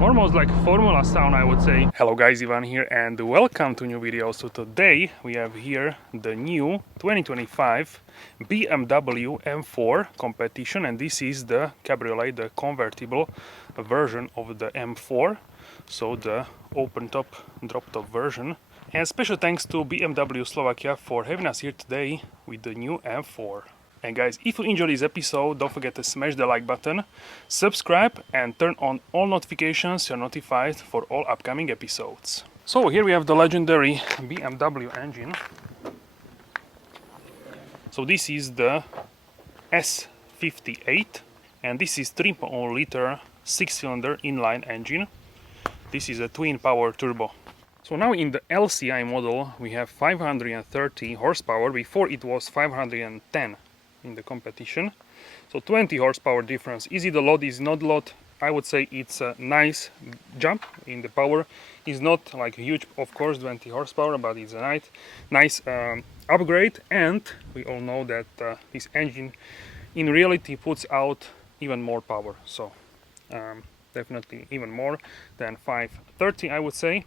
almost like Formula sound, I would say. Hello guys, Ivan here and welcome to new video. So today we have here the new 2025 BMW M4 competition, and this is the cabriolet, the convertible version of the M4, so the open top drop top version. And special thanks to BMW Slovakia for having us here today with the new M4. And guys, if you enjoyed this episode, don't forget to smash the like button, subscribe and turn on all notifications so you're notified for all upcoming episodes. So here we have the legendary BMW engine. So this is the S58 and this is 3.0 liter 6-cylinder inline engine. This is a twin power turbo. So now in the LCI model we have 530 horsepower, before it was 510 in the competition, so 20 horsepower difference. Is it a lot, is it not a lot? I would say it's a nice jump in the power. It's not like huge, of course, 20 horsepower, but it's a nice upgrade. And we all know that this engine in reality puts out even more power, so definitely even more than 530, I would say.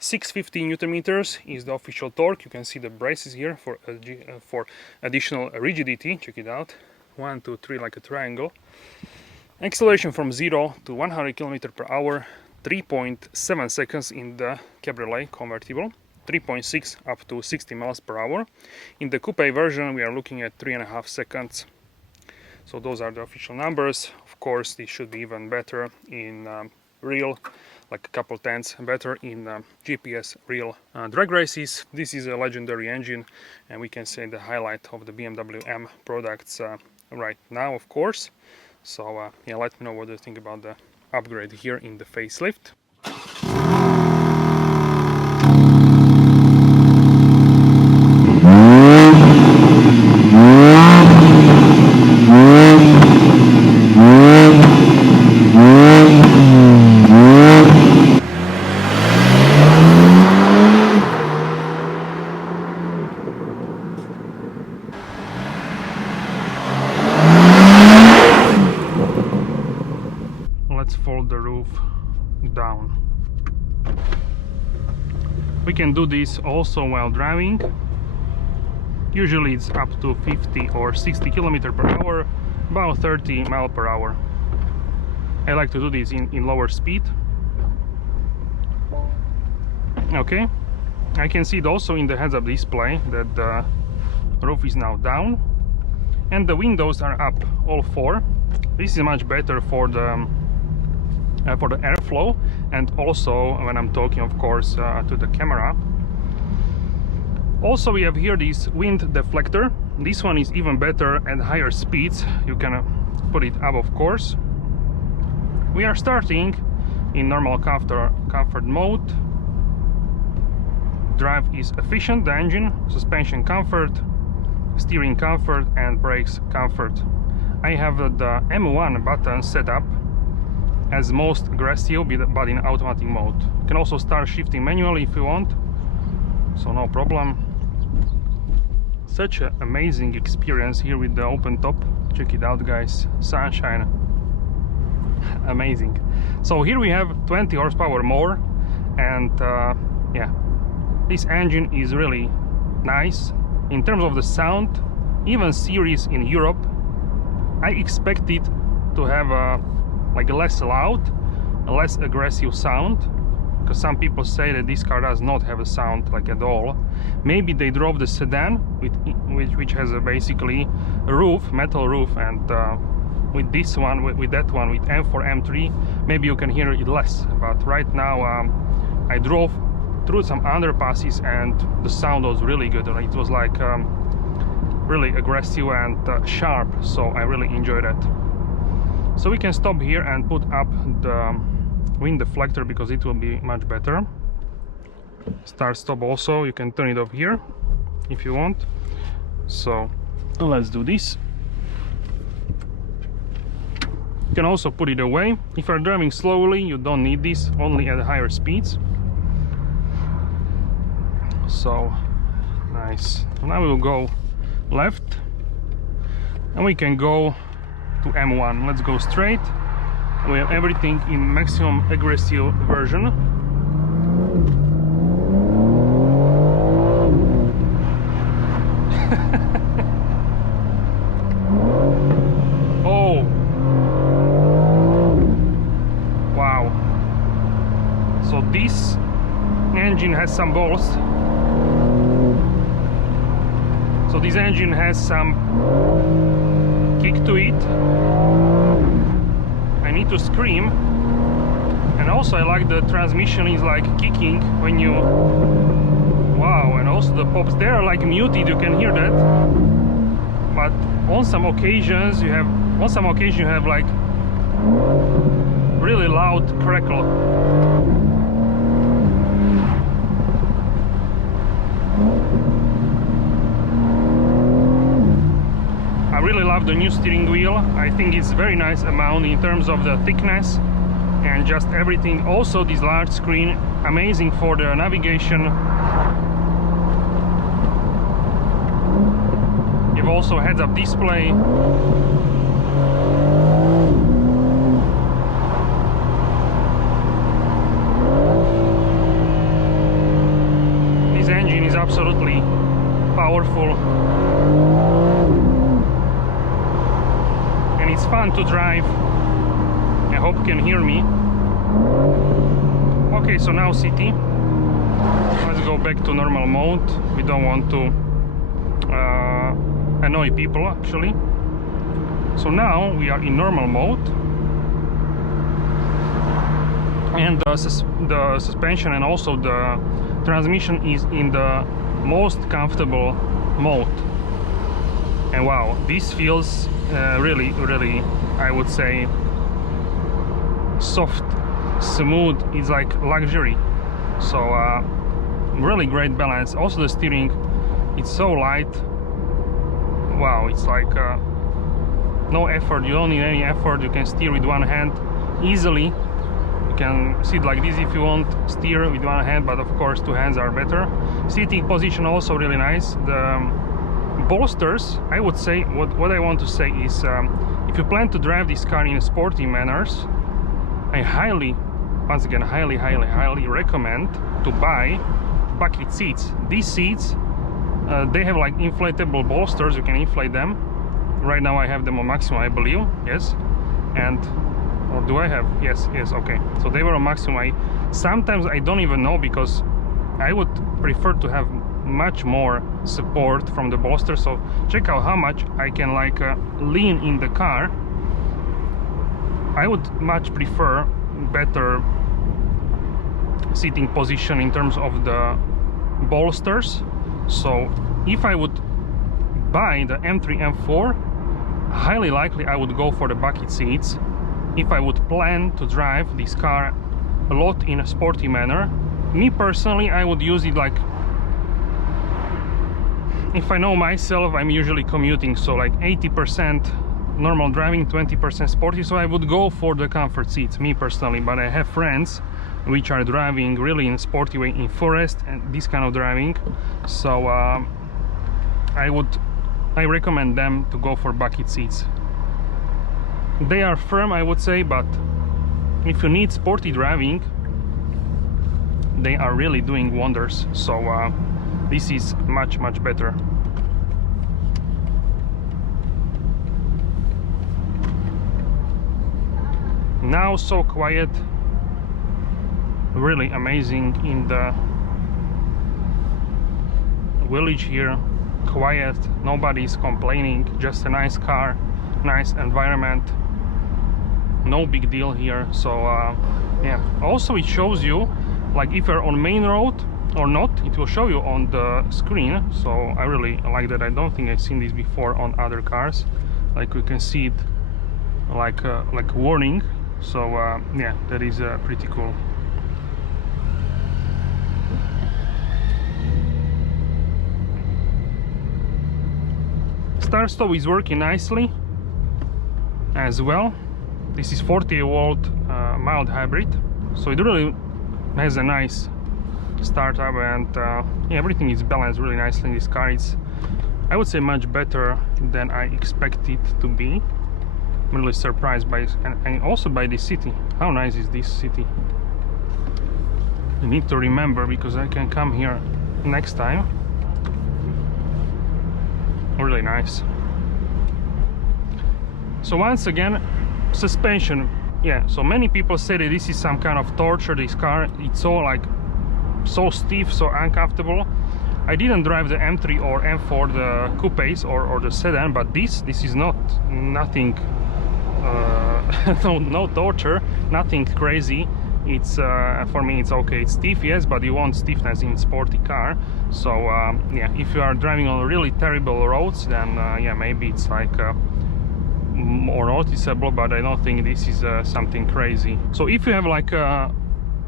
650 Newton meters is the official torque. You can see the braces here for additional rigidity. Check it out. 1, 2, 3 like a triangle. Acceleration from 0 to 100 km per hour, 3.7 seconds in the cabriolet convertible, 3.6 up to 60 miles per hour. In the coupe version we are looking at 3.5 seconds. So those are the official numbers. Of course this should be even better in real, like a couple tenths better in GPS real drag races. This is a legendary engine and we can say the highlight of the BMW M products right now, of course. So yeah, let me know what you think about the upgrade here in the facelift. Let's fold the roof down. We can do this also while driving. Usually it's up to 50 or 60 km per hour, about 30 miles per hour. I like to do this in lower speed. Okay, I can see it also in the heads-up display that the roof is now down and the windows are up, all four. This is much better for the airflow, and also when I'm talking, of course, to the camera. Also we have here this wind deflector. This one is even better at higher speeds. You can put it up, of course. We are starting in normal comfort mode. Drive is efficient, the engine, suspension comfort, steering comfort and brakes comfort. I have the M1 button set up as most aggressive, but in automatic mode. You can also start shifting manually if you want, so no problem. Such an amazing experience here with the open top. Check it out guys, sunshine, amazing. So here we have 20 horsepower more, and yeah, this engine is really nice. In terms of the sound, even series in Europe, I expect it to have a like less loud, a less aggressive sound, because some people say that this car does not have a sound like at all. Maybe they drove the sedan which has basically a roof, metal roof, and with this one, with that one, with M4 M3, maybe you can hear it less. But right now I drove through some underpasses and the sound was really good. It was like really aggressive and sharp, so I really enjoyed it. So we can stop here and put up the wind deflector because it will be much better. Start stop also, you can turn it off here if you want. So let's do this. You can also put it away. If you're driving slowly, you don't need this, only at higher speeds. So nice. Now we will go left and we can go to M1. Let's go straight. We have everything in maximum aggressive version. Oh! Wow! So this engine has some balls. So this engine has some kick to it. I need to scream. And also I like the transmission is like kicking when you... Wow, and also the pops, they are like muted, you can hear that. But on some occasions you have like really loud crackle. I really love the new steering wheel. I think it's very nice amount in terms of the thickness and just everything. Also this large screen, amazing for the navigation. You've also heads-up display. This engine is absolutely powerful. It's fun to drive. I hope you can hear me. Okay, so now city. Let's go back to normal mode. We don't want to annoy people actually. So now we are in normal mode. And the suspension and also the transmission is in the most comfortable mode. And wow, this feels really, I would say, soft, smooth. It's like luxury. So really great balance. Also the steering, it's so light. Wow, it's like no effort. You don't need any effort. You can steer with one hand easily. You can sit like this if you want, steer with one hand, but of course two hands are better. Seating position also really nice. The bolsters, I would say, what I want to say is if you plan to drive this car in sporty manners, I highly recommend to buy bucket seats. These seats, they have like inflatable bolsters, you can inflate them. Right now I have them on maximum, I believe, yes. And, or do I have? Yes, okay. So they were on maximum. Sometimes I don't even know, because I would prefer to have much more support from the bolster. So check out how much I can like lean in the car. I would much prefer better seating position in terms of the bolsters. So if I would buy the M3 M4, highly likely I would go for the bucket seats. If I would plan to drive this car a lot in a sporty manner, me personally, I would use it like, if I know myself, I'm usually commuting, so like 80% normal driving, 20% sporty, so I would go for the comfort seats, me personally. But I have friends which are driving really in a sporty way in forest and this kind of driving, so I recommend them to go for bucket seats. They are firm, I would say, but if you need sporty driving, they are really doing wonders. So this is much better. Now so quiet, really amazing in the village here. Quiet, nobody is complaining, just a nice car, nice environment, no big deal here. So yeah, also it shows you like if you're on main road or not, it will show you on the screen. So I really like that. I don't think I've seen this before on other cars, like you can see it like warning. So yeah, that is pretty cool. Start stop is working nicely as well. This is 48-volt mild hybrid, so it really has a nice startup, and yeah, everything is balanced really nicely in this car. It's, I would say, much better than I expected it to be. I'm really surprised by, and also by this city. How nice is this city? I need to remember, because I can come here next time. Really nice. So once again, suspension. Yeah, so many people say that this is some kind of torture, this car. It's so like so stiff, so uncomfortable. I didn't drive the M3 or M4, the coupes or the sedan, but this is not nothing, no torture, nothing crazy. It's for me it's okay. It's stiff, yes, but you want stiffness in sporty car. So yeah, if you are driving on really terrible roads, then yeah, maybe it's like more noticeable, but I don't think this is something crazy. So if you have like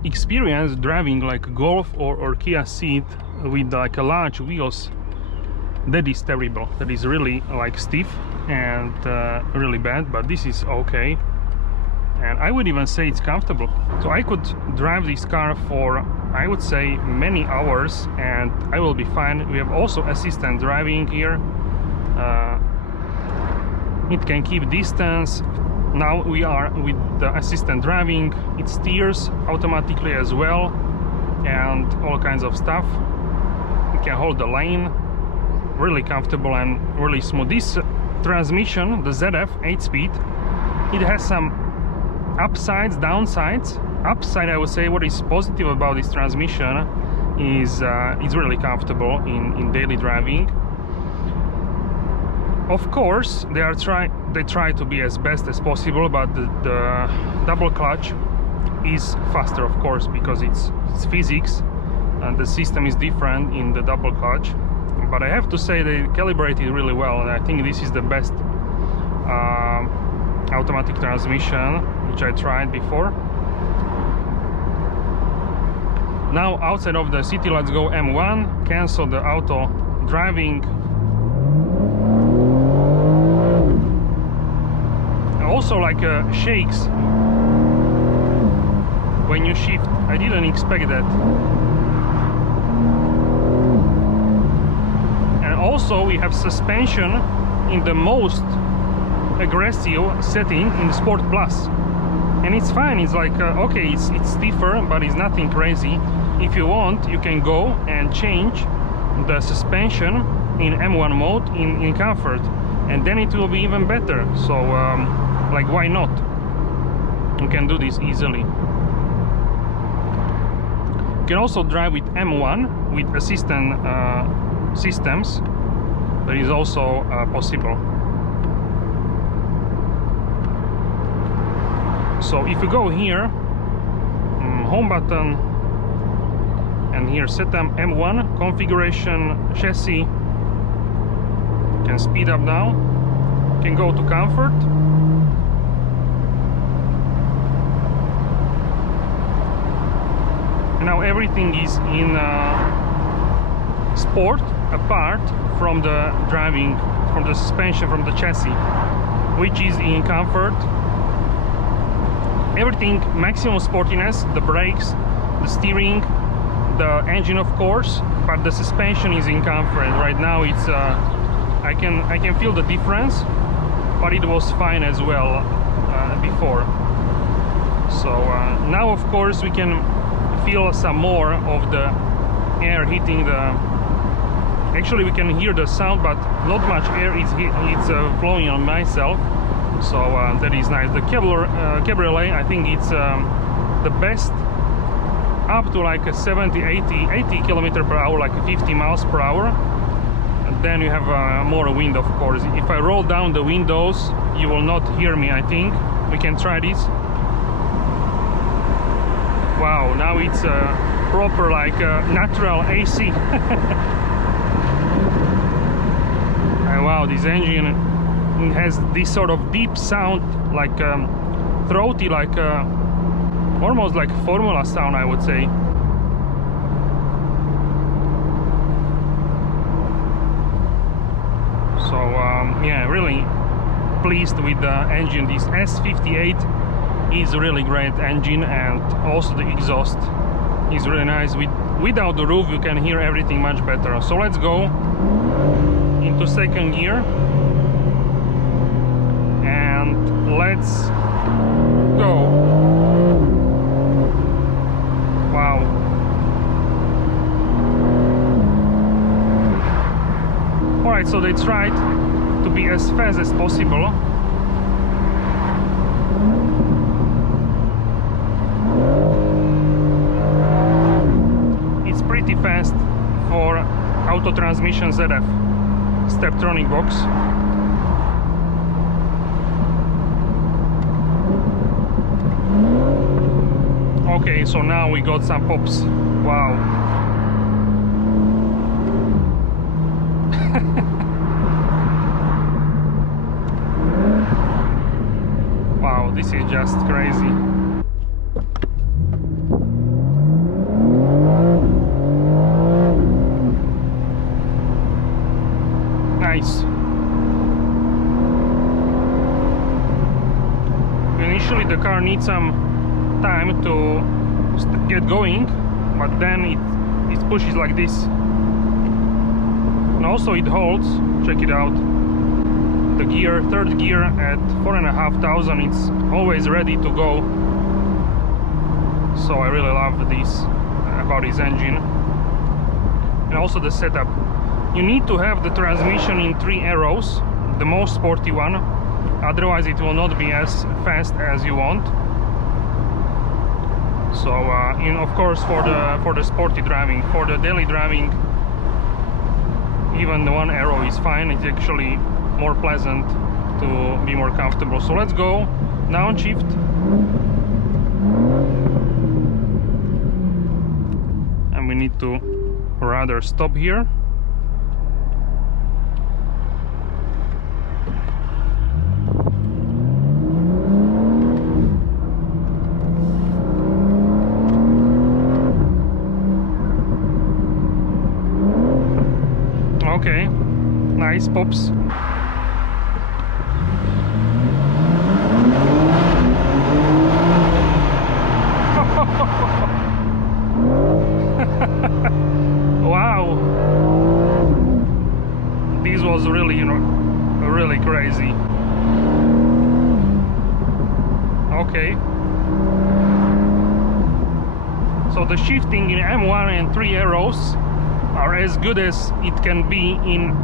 experience driving like Golf or Kia Ceed with like a large wheels, that is terrible. That is really like stiff and really bad, but this is okay. And I would even say it's comfortable. So I could drive this car for, I would say, many hours and I will be fine. We have also assistant driving here. It can keep distance. Now we are with the assistant driving. It steers automatically as well and all kinds of stuff. It can hold the lane. Really comfortable and really smooth. This transmission, the ZF 8-speed, it has some upsides, downsides. Upside, I would say, what is positive about this transmission is it's really comfortable in daily driving. Of course, they try to be as best as possible, but the double clutch is faster, of course, because it's physics and the system is different in the double clutch. But I have to say they calibrated really well, and I think this is the best automatic transmission which I tried before. Now outside of the city, let's go M1, cancel the auto driving. Also like shakes when you shift. I didn't expect that. And also we have suspension in the most aggressive setting in the Sport Plus, and it's fine. It's like okay, it's stiffer, but it's nothing crazy. If you want, you can go and change the suspension in M1 mode in comfort, and then it will be even better. So like, why not? You can do this easily. You can also drive with M1 with assistant systems. That is also possible. So if you go here, home button, and here set them M1 configuration chassis, you can speed up now, you can go to comfort, and now everything is in sport, apart from the driving, from the suspension, from the chassis, which is in comfort. Everything maximum sportiness, the brakes, the steering, the engine, of course, but the suspension is in comfort. Right now it's I can feel the difference, but it was fine as well before. So now of course we can feel some more of the air hitting the, actually we can hear the sound, but not much air is flowing on myself. So that is nice. The cabriolet, I think it's the best up to like 70, 80 kilometers per hour, like 50 miles per hour. And then you have more wind, of course. If I roll down the windows, you will not hear me, I think. We can try this. Wow, now it's proper like natural AC. And wow, this engine has this sort of deep sound, like throaty, like almost like Formula sound, I would say. So yeah, really pleased with the engine. This S58 is a really great engine, and also the exhaust is really nice. Without the roof you can hear everything much better. So let's go into second gear. let's go. Wow. Alright, so they tried to be as fast as possible. It's pretty fast for auto transmission ZF Steptronic box. Okay, so now we got some pops. Wow. Wow, this is just crazy. Nice. Initially the car needs some time to get going, but then it pushes like this, and also it holds. Check it out, the gear, third gear at 4,500, it's always ready to go. So I really love this about this engine. And also the setup, you need to have the transmission in 3 arrows, the most sporty one, otherwise it will not be as fast as you want. So of course for the sporty driving, for the daily driving, even the 1 arrow is fine. It's actually more pleasant to be more comfortable. So let's go downshift. And we need to rather stop here. Okay, nice pops. Wow, this was really, really crazy. Okay, so the shifting in M1 and 3 arrows are as good as it can be in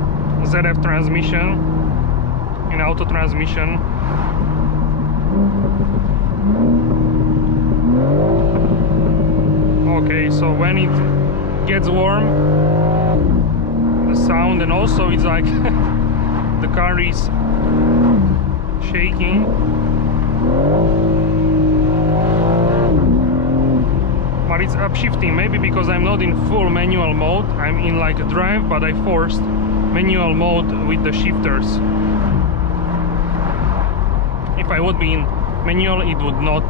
ZF transmission, in auto transmission. Okay, so when it gets warm, the sound, and also it's like the car is shaking. But it's upshifting, maybe because I'm not in full manual mode. I'm in like a drive, but I forced manual mode with the shifters. If I would be in manual, it would not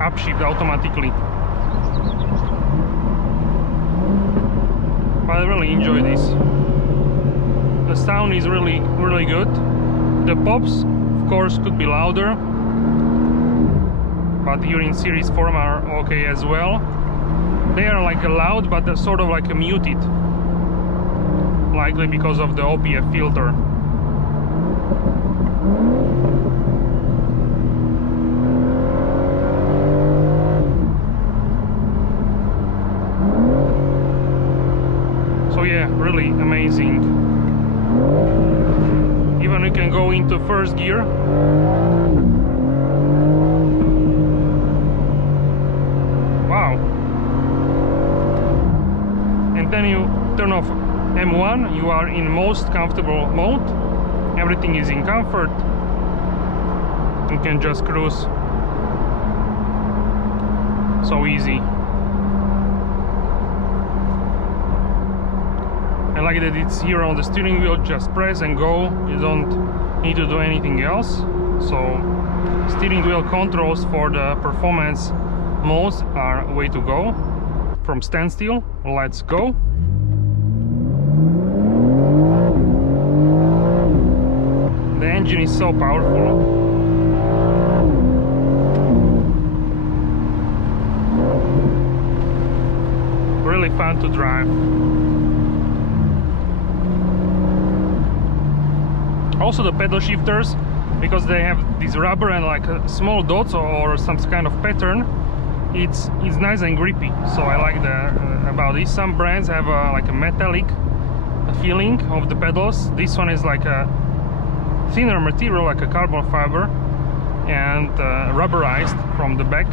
upshift automatically. But I really enjoy this. The sound is really, really good. The pops, of course, could be louder, but here in series form are okay as well. They are like loud, but they're sort of like muted, likely because of the OPF filter. So yeah, really amazing. Even you can go into first gear. Wow. And then you turn off M1, you are in most comfortable mode. Everything is in comfort. You can just cruise. So easy. I like that it's here on the steering wheel, just press and go. You don't need to do anything else. So steering wheel controls for the performance modes are way to go. From standstill, let's go. The engine is so powerful. Really fun to drive. Also the pedal shifters because they have this rubber and like small dots or some kind of pattern. It's nice and grippy, so I like about this. Some brands have like a metallic feeling of the pedals. This one is like a thinner material, like a carbon fiber, and rubberized from the back.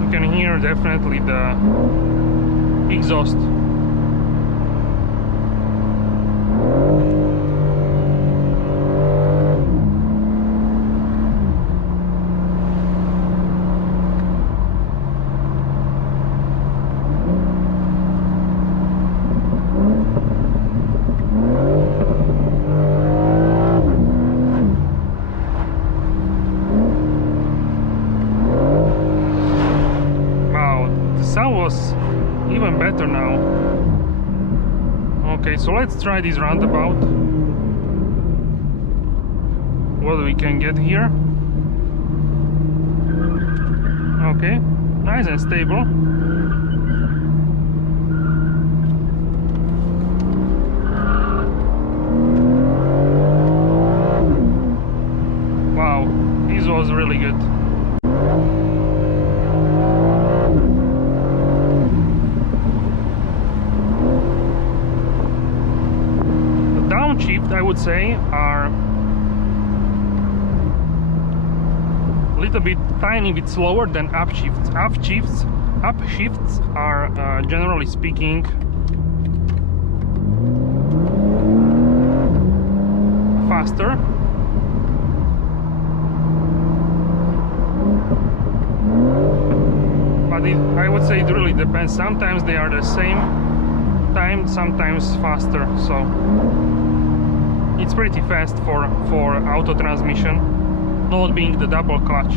You can hear definitely the exhaust. Was even better now. Okay, so let's try this roundabout. What we can get here. Okay, nice and stable. Wow, this was really good. Downshift, I would say, are a little bit, tiny bit slower than upshifts. Upshifts are generally speaking faster. But I would say it really depends. Sometimes they are the same time, sometimes faster. So it's pretty fast for auto transmission, not being the double clutch.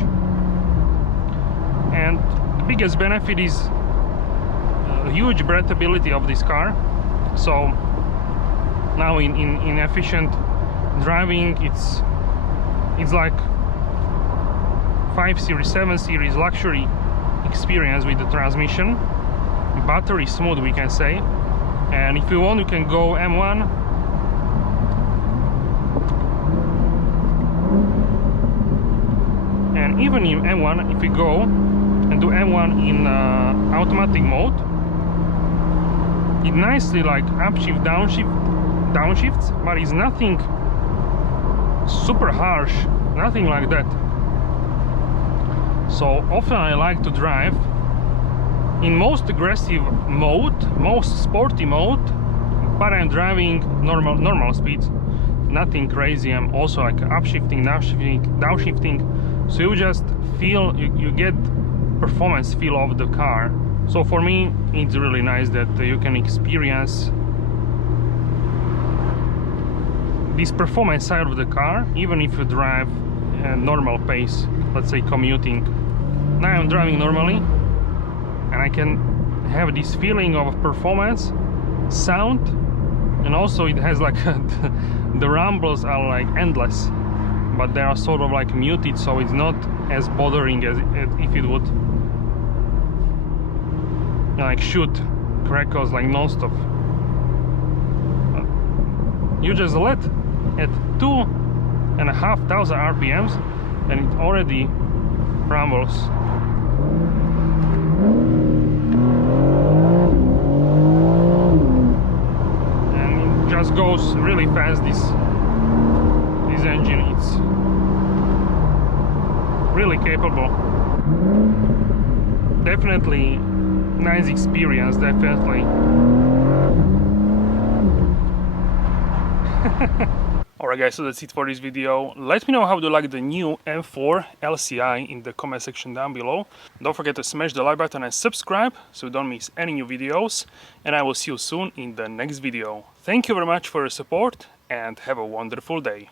And the biggest benefit is huge breathability of this car. So now in efficient driving, it's like 5 Series, 7 Series luxury experience with the transmission. Battery smooth, we can say. And if you want, you can go M1. And even in M1, if we go and do M1 in automatic mode, it nicely like upshift, downshifts, but it's nothing super harsh, nothing like that. So often I like to drive in most aggressive mode, most sporty mode, but I'm driving normal speeds, nothing crazy. I'm also like upshifting, downshifting. So you just feel, you get performance feel of the car. So for me, it's really nice that you can experience this performance side of the car, even if you drive at normal pace, let's say commuting. Now I'm driving normally, and I can have this feeling of performance, sound, and also it has like the rumbles are like endless, but they are sort of like muted, so it's not as bothering as if it would like shoot crackles like non-stop. You just let at 2,500 RPMs and it already rumbles. And it just goes really fast, this engine. It's really capable. Definitely nice experience, definitely. Alright guys, so that's it for this video. Let me know how you like the new M4 LCI in the comment section down below. Don't forget to smash the like button and subscribe so you don't miss any new videos. And I will see you soon in the next video. Thank you very much for your support and have a wonderful day.